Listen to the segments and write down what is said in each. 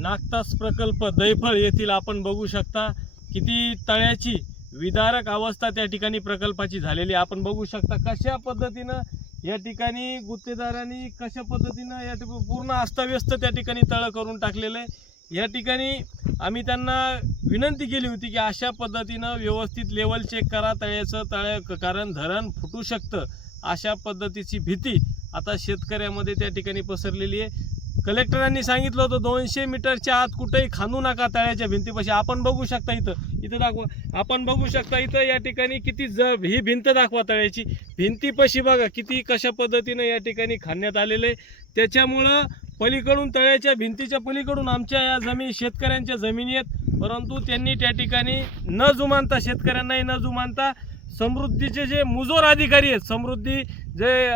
नागतास प्रकल्प दैफळ येथील आपण बघू शकता किती तळ्याची विदारक अवस्था त्या ठिकाणी प्रकल्पाची झालेली आपण बघू शकता। कशा पद्धतीनं या ठिकाणी गुत्तेदारांनी कशा पद्धतीनं या पूर्ण अस्ताव्यस्त त्या ठिकाणी तळ करून टाकलेलं आहे। या ठिकाणी आम्ही त्यांना विनंती केली होती की अशा पद्धतीनं व्यवस्थित लेवल चेक करा तळ्याचं, कारण धरण फुटू शकतं अशा पद्धतीची भीती आता शेतकऱ्यामध्ये त्या ठिकाणी पसरलेली आहे। कलेक्टरांनी सांगितलं होतं 200 मीटरच्या आत कुठेही खांदू नका तळ्याच्या भिंतीपाशी। आपण बघू शकता इथं दाखवा, आपण बघू शकता इथं या ठिकाणी किती ही भिंत दाखवा तळ्याची भिंतीपाशी बघा किती कशा पद्धतीनं या ठिकाणी खांदण्यात आलेले। त्याच्यामुळं पलीकडून तळ्याच्या भिंतीच्या पलीकडून आमच्या या जमीन शेतकऱ्यांच्या जमिनी आहेत, परंतु त्यांनी त्या ठिकाणी न जुमानता शेतकऱ्यांनाही न जुमानता समृद्धीचे जे मुजोर अधिकारी आहेत, समृद्धी जे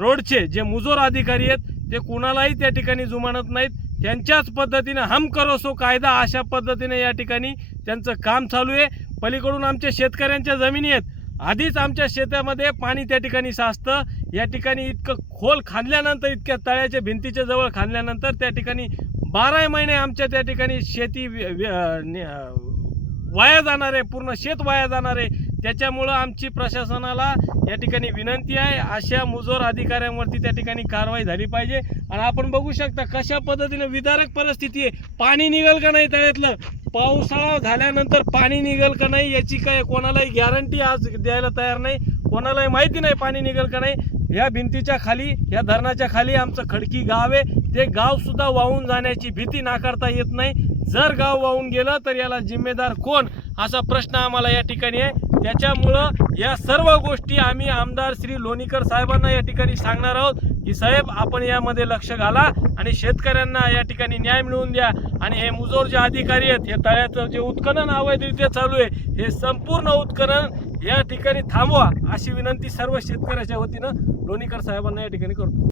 रोडचे जे मुजोर अधिकारी आहेत ते कुणालाही त्या ठिकाणी जुमानत नाहीत। त्यांच्याच पद्धतीने हम करो सो कायदा अशा पद्धतीने या ठिकाणी त्यांचं काम चालू आहे। पलीकडून आमच्या शेतकऱ्यांच्या जमिनी आहेत, आधीच आमच्या शेतामध्ये पाणी त्या ठिकाणी साचतं। या ठिकाणी इतकं खोल खांदल्यानंतर इतक्या तळ्याच्या भिंतीच्या जवळ खांदल्यानंतर त्या ठिकाणी 12 महिने आमच्या त्या ठिकाणी शेती वाया जाणार आहे, पूर्ण शेत वाया जाणार आहे। त्याच्यामुळं आमची प्रशासनाला या ठिकाणी विनंती आहे अशा मुजोर अधिकाऱ्यांवरती त्या ठिकाणी कारवाई झाली पाहिजे। आणि आपण बघू शकता कशा पद्धतीने विदारक परिस्थिती आहे, पाणी निघेल का नाही तळ्यातलं, पावसाळा झाल्यानंतर पाणी निघेल का नाही याची काय कोणालाही गॅरंटी आज द्यायला तयार नाही, कोणालाही माहिती नाही पाणी निघेल का नाही। या भिंतीच्या खाली या धरणाच्या खाली आमचं खडकी गाव आहे, ते गाव सुद्धा वाहून जाण्याची भीती नाकारता येत नाही। जर गाव वाहून गेलं तर याला जिम्मेदार कोण असा प्रश्न आम्हाला या ठिकाणी आहे। त्याच्यामुळं या सर्व गोष्टी आम्ही आमदार श्री लोणीकर साहेबांना या ठिकाणी सांगणार आहोत की साहेब आपण यामध्ये लक्ष घाला आणि शेतकऱ्यांना या ठिकाणी न्याय मिळवून द्या। आणि हे मुजोर जे अधिकारी आहेत, हे तळ्याचं जे उत्खनन अवैधरित्या चालू आहे हे संपूर्ण उत्खनन या ठिकाणी थांबवा अशी विनंती सर्व शेतकऱ्याच्या वतीनं लोणीकर साहेबांना या ठिकाणी करतो।